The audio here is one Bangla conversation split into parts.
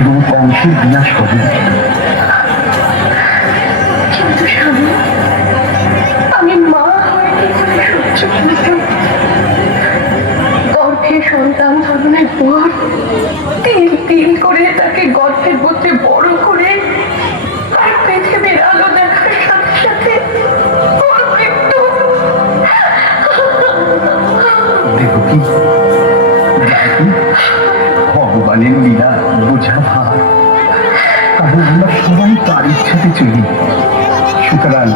এবং কংসের বিনাশ হবে। কিন্তু স্বামী, আমি মা হয়ে কি করে সহ্য করব? গর্ভে সন্তান ধারণের পর তিল তিল করে তাকে গর্ভে বসে বড় করে আর পৃথিবীর আলো দেখার সাথে সাথে ওর মৃত্যু। দেবকী, ভগবানের লীলা বোঝা ভার, কারণ আমরা সবাই তার ইচ্ছাতে চলি। সুতরাং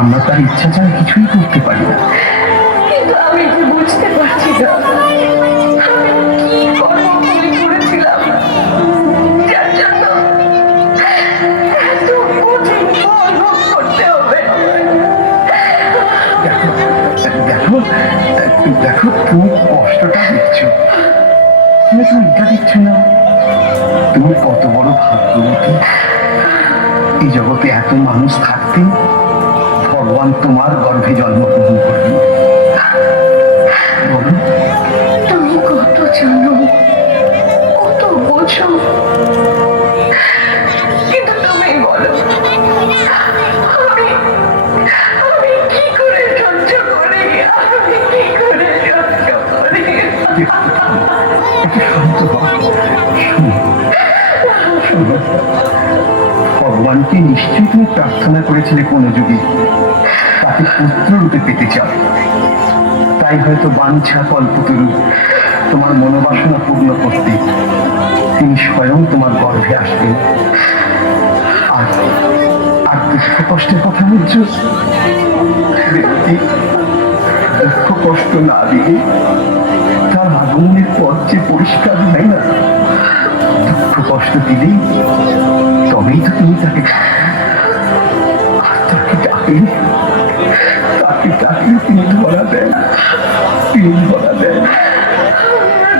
আমরা তার ইচ্ছা ছাড়া কিছুই করতে পারি না। কিন্তু আমি যে বুঝতে পারছি না আমি কি কর্ম ভুল করেছিলাম যার জন্য এত কঠিন ফল ভোগ করতে হবে। দেখো দেখো, তুমি কষ্টটা দিচ্ছ, তুমি এটা দিচ্ছ না। তুমি কত বড় ভাগ্যবতী। এই জগতে এত মানুষ থাকতে ভগবান তোমার গর্ভে জন্মগ্রহণ করবেন। বলো, তুমি কত জানো, কত বোঝো, কিন্তু তুমি বলো আমি কি করে সহ্য করি? আমি কি করে সহ্য করি? একটু শান্ত হও। শোনো, ভগবানকে নিশ্চয়ই তুমি প্রার্থনা করেছিলে কোনো যুগে তাকে পুত্র রূপে পেতে চাও। তাই হয়তো বাঞ্ছা কল্পতরু তোমার মনোবাসনা পূর্ণ করতে তিনি স্বয়ং তোমার গর্ভে আসবেন। আর আর দুঃখ কষ্টের কথা বলছো? দুঃখ কষ্ট না দিলে তার আগমনের পথ যে পরিষ্কার হয় না। দুঃখ কষ্ট দিলেই তবেই তো তুমি তাকে ডাকলে, তাকে ডাকলে তিনি ধরা দেন, তিনি ধরা দেন।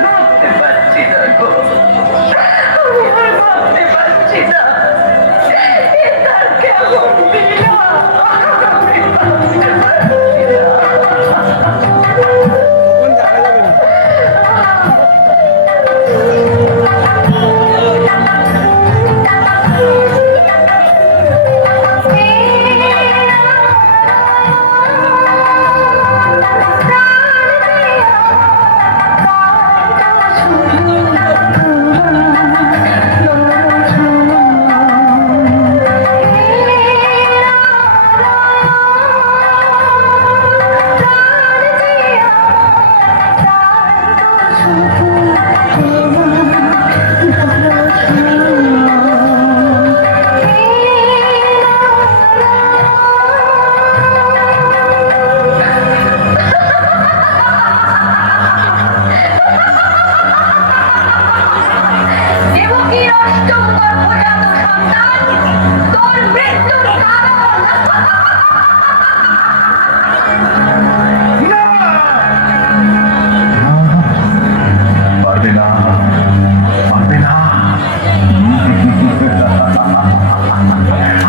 ভাবতে পারছি না গো, আমি আর ভাবতে পারছি না। এ তার কেমন লীলা, আমি ভাবতে পারছি না। দেবকীর অষ্টম গর্ভজাত সন্তান তোর মৃত্যুর কারণ। পারবে না, পারবে না।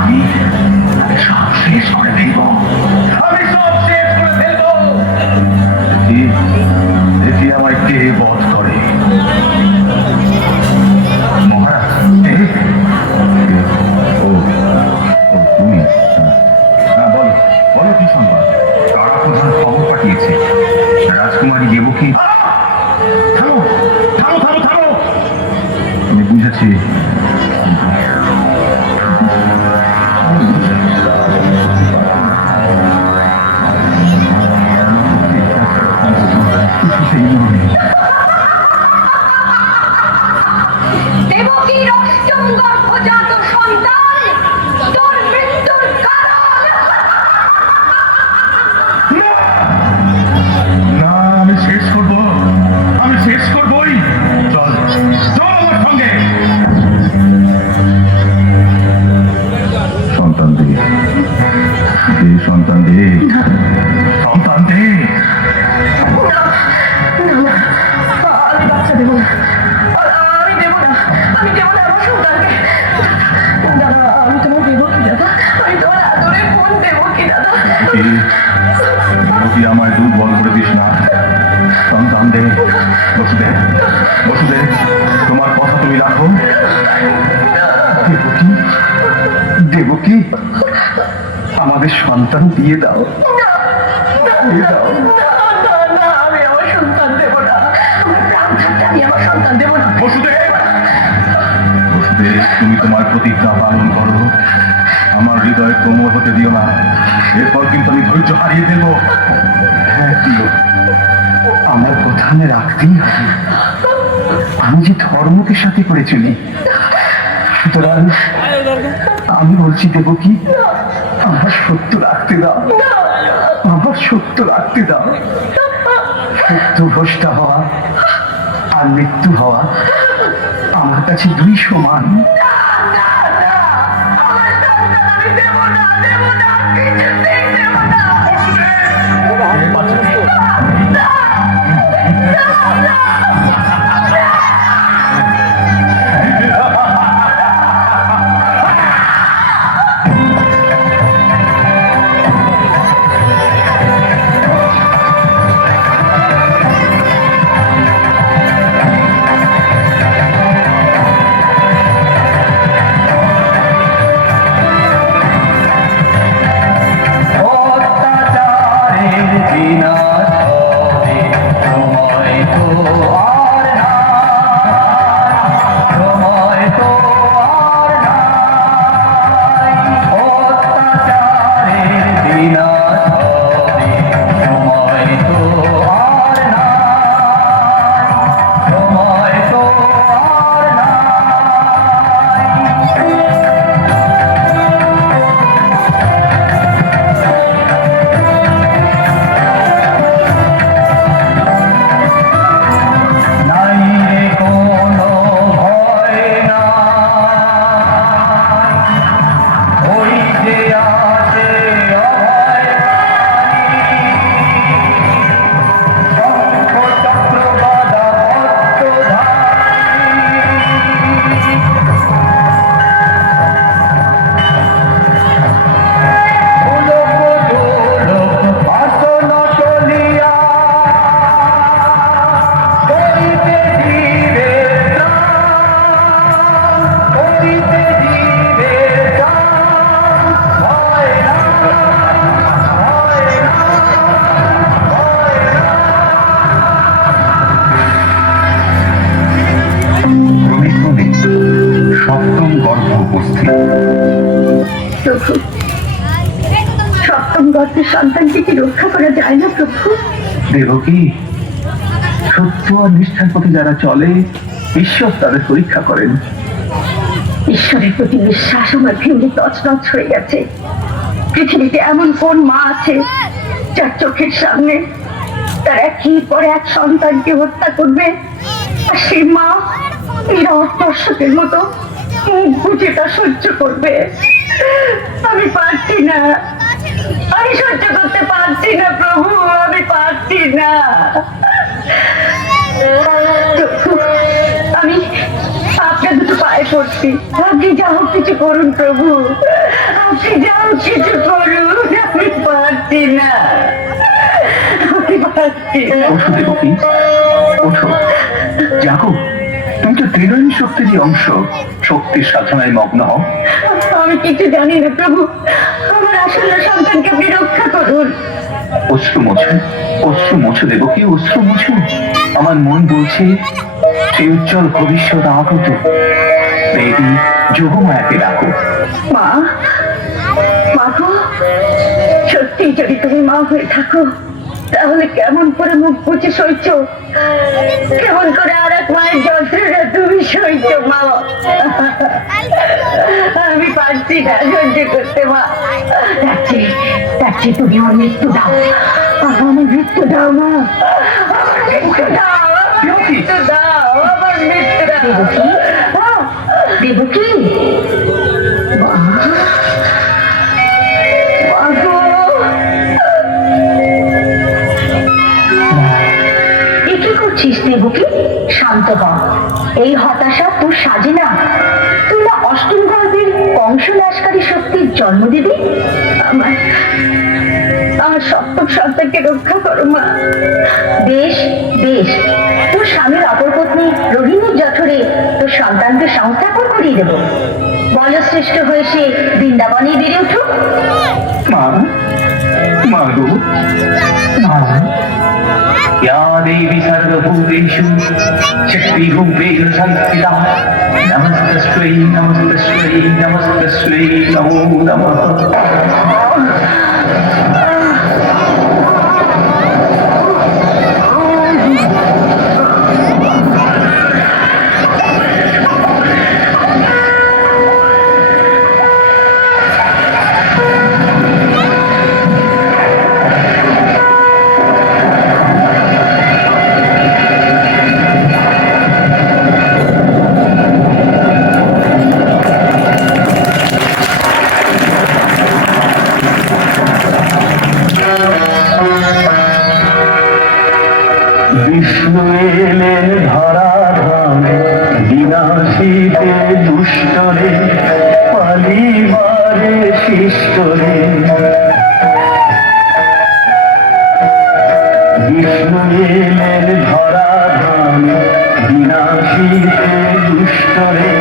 আমি সব শেষ করে ফেলব, আমি সব শেষ করে ফেলব। দেখি আমায় কে বধ করে। মহারাজ, ও তুমি? হ্যাঁ, বলো বলো, কি সংবাদ? তারা প্রধান খবর পাঠিয়েছে রাজকুমারী দেবকী। থামো থামো থামো থামো, আমি বুঝেছি। দেবকীর অষ্টম গর্ভজাত সন্তান তোর মৃত্যুর কারণ। না, আমি শেষ করবো, আমি শেষ করবোই। চল চল আমার সঙ্গে। দেবকী, আমাদের সন্তান দিয়ে দাও, দিয়ে দাও। আমি আমার সন্তান দেবো না, আমার প্রাণ থাকতে আমি আমার সন্তান দেবো না। বসুদেব, তুমি তোমার প্রতিজ্ঞা পালন করো, আমার হৃদয় কোমল হতে দিও না, এরপর কিন্তু আমি ধৈর্য হারিয়ে দেবো। হ্যাঁ প্রিয়, আমার কথা আমি রাখতেই হবে। আমি যে ধর্মকে সাথে করে চলি, সুতরাং আমি বলছি দেবকী, আমার সত্য রাখতে দাও, আমার সত্য রাখতে দাও। সত্য ভ্রষ্টা হওয়া আর মৃত্যু হওয়া আমার কাছে দুই সমান। সপ্তম গর্ভ উপস্থিত। প্রভু, সপ্তম গর্ভের সন্তানকে কি রক্ষা করা যায় না প্রভু? দেবকী, সত্য আর নিষ্ঠার পথে যারা চলে, ঈশ্বর তাদের পরীক্ষা করেন। ঈশ্বরের প্রতি বিশ্বাস আমার ভেঙে তছনছ হয়ে গেছে। পৃথিবীতে এমন কোন মা আছে যার চোখের সামনে তার একই পরে এক সন্তানকে হত্যা করবে, আর সেই মা নীরব দর্শকের মতো মুখ বুঝে তা সহ্য করবে? আমি পারছি না, আমি সহ্য করতে পারছি না প্রভু, আমি পারছি না। আমি আপনার দুটো পায়ে পড়ছি, আপনি যা হোক কিছু করুন প্রভু, আপনি যা হোক কিছু করুন, আমি পারছি না, আমি পারছি না। ওঠো দেবকী, ওঠো, জাগো। তুমি তো ত্রিনয়নী শক্তিরই অংশ, শক্তির সাধনায় মগ্ন হও। আমি কিছু জানি না প্রভু, আমার আসন্ন সন্তানকে আপনি রক্ষা করুন। অশ্রু মোছো, অশ্রু মোছো দেবকী, অশ্রু মোছো। আমার মন বলছে সেই উজ্জ্বল ভবিষ্যৎ আগত। দেবী যোগমায়াকে ডাকো। মা, মা গো, সত্যি যদি তুমি মা হয়ে থাকো, তাহলে কেমন করে মুখ বুঝে সইছ, কেমন করে আর এক মায়ের যন্ত্রণা তুমি সইছ মা? আমি পারছি না সহ্য করতে মা। তার চেয়ে তুমি আমার মৃত্যু দাও, আমার মৃত্যু দাও মা, আমার মৃত্যু দাও, আমার মৃত্যু দাও, আমার মৃত্যু দাও। দেবকী, মা, মা গো, কি করছিস দেবকী? শান্ত হ, এই হতাশা তোর সাজে না। তুই না অষ্টম গর্ভের কংসনাশকারী শক্তির জন্ম দিবি। আমার সপ্তম সন্তানকে রক্ষা করো মা। বেশ বেশ, তোর স্বামীর অপর পত্নী রোহিণীর জঠরে তোর সন্তানকে সংস্থাপন করিয়ে দেব। বলশ্রেষ্ঠ হয়ে সে বৃন্দাবনে বেড়ে উঠুক। মা, মা গো, মা। या देवी सर्वभूतेषु शक्तिरूपेण संस्थिता नमस्तस्यै नमस्तस्यै नमस्तस्यै नमो नमः। বিষ্ণু এলেন ধরা ধামে বিনাশীতে দুষ্টরে পালিবারে শিষ্টরে। বিষ্ণু এলেন ধরা ধামে বিনাশীতে দুষ্টরে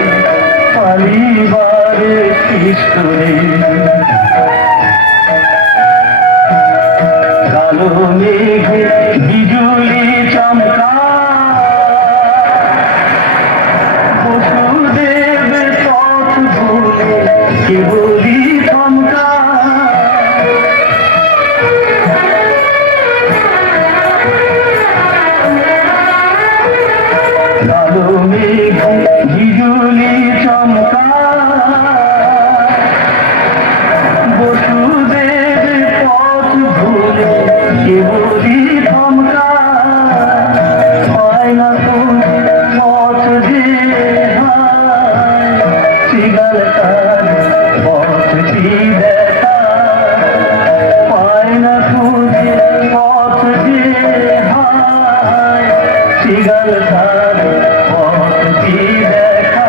পালিবারে শিষ্টরে। কালো মেঘে বিজুলি চমকা বসুদেব পথ ভুলে কেবলি থমকা। কালো মেঘে বিজুলি চমকা বসুদেব পথ ভুলে কেবলি থমকা। পায় না তুমি পথ যে শ্রীগাল তার পথটি দেখা। পায় না তুমি পথ যে শ্রীগাল তার পথটি দেখা।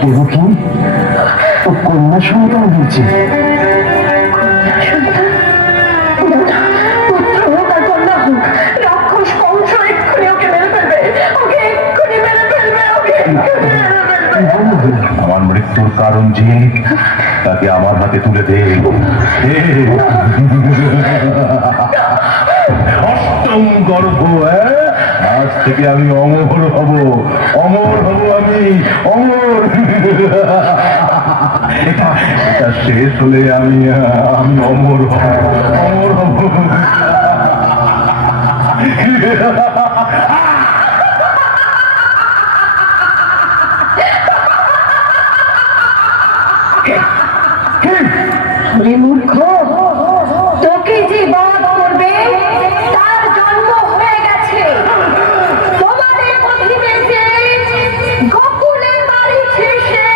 দেবকী, ও কন্যা সন্তান হয়েছে। পুত্র হোক আর কন্যা হোক, রাক্ষস কংস এক্ষুনি ওকে মেরে ফেলবে। ওকে এক্ষুনি মেরে ফেলবে। ওকে এক্ষুনি মেরে ফেলবে। আমার মৃত্যুর কারণ যে তাকে আমার হাতে তুলে দে। অষ্টম গর্ভ, আজ থেকে আমি অমর হব, অমর হব, আমি অমর। এটা শেষ হলে আমি অমর হব, অমর হব। ওরে মূর্খ, তোকে যে বধ করবে তার জন্ম হয়ে গেছে। তোমাদের প্রতিবেশে গোকুলের বাড়ি শেষে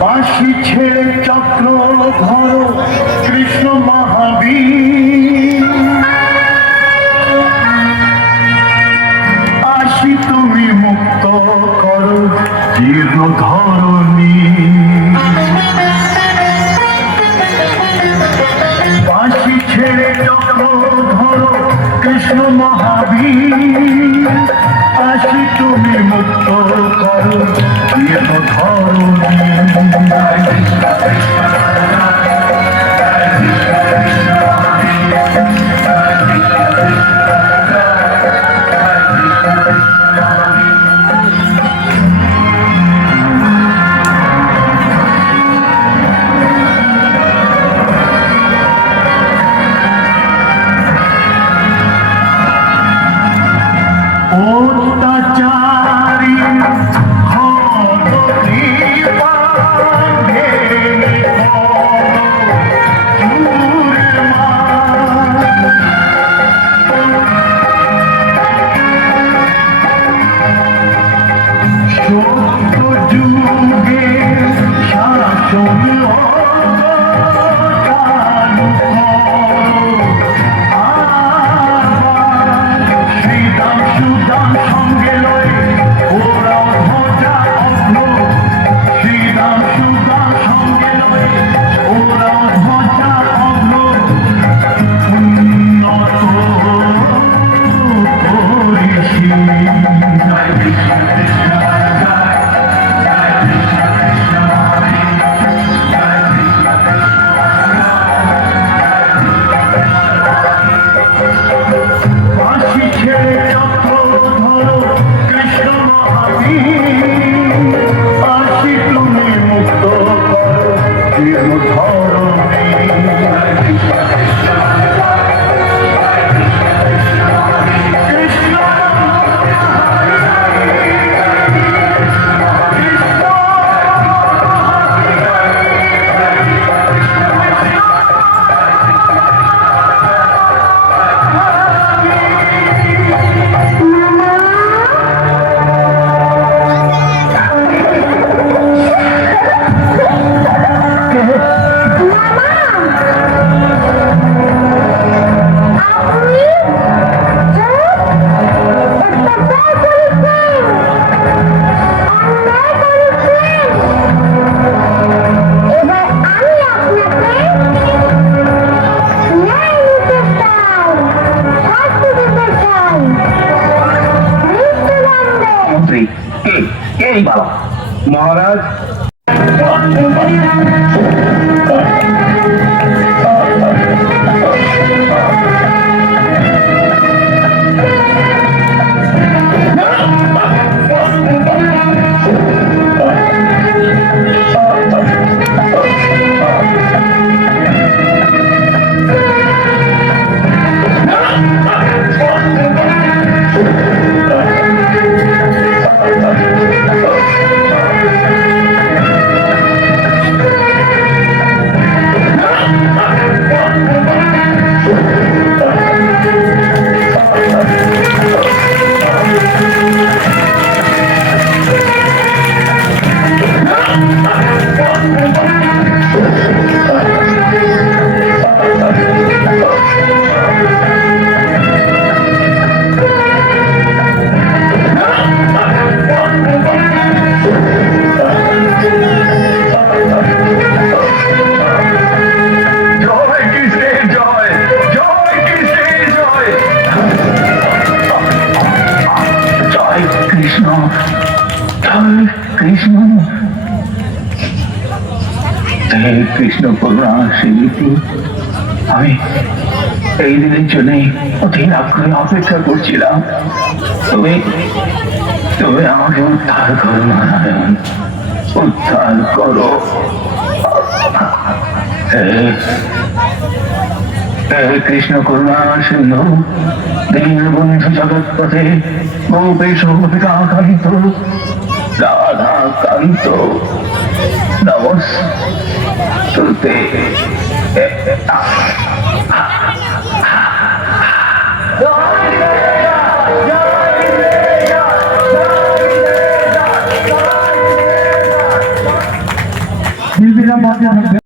বাঁশি ছেড়ে চক্র ধর কৃষ্ণ মহাবীর। আসি তুমি মুক্ত করো জীর্ণ ধরণী। বাঁশি ছেড়ে চক্র ধরো কৃষ্ণ মহাবীর। আসি তুমি মুক্ত করো জীর্ণ ধরণী। অত্যাচারী জীব ধরণী। মন্ত্রী কে কে এই বাবা? মহারাজ, জয় কৃষ্ণের জয়, জয় কৃষ্ণের জয়। জয় কৃষ্ণ, জয় কৃষ্ণ। হে কৃষ্ণ করুণা সিন্ধু, আমি এই দিনের জন্য অধীর আগ্রহে অপেক্ষা করছিলাম। তুমি তুমি আমাকে উদ্ধার করো নারায়ণ, উদ্ধার করো। হে কৃষ্ণ করুণা সিন্ধু, দীনবন্ধু জগৎপথে গোপেশ গোপিকাকান্ত রাধাকান্ত নমস্তুতে।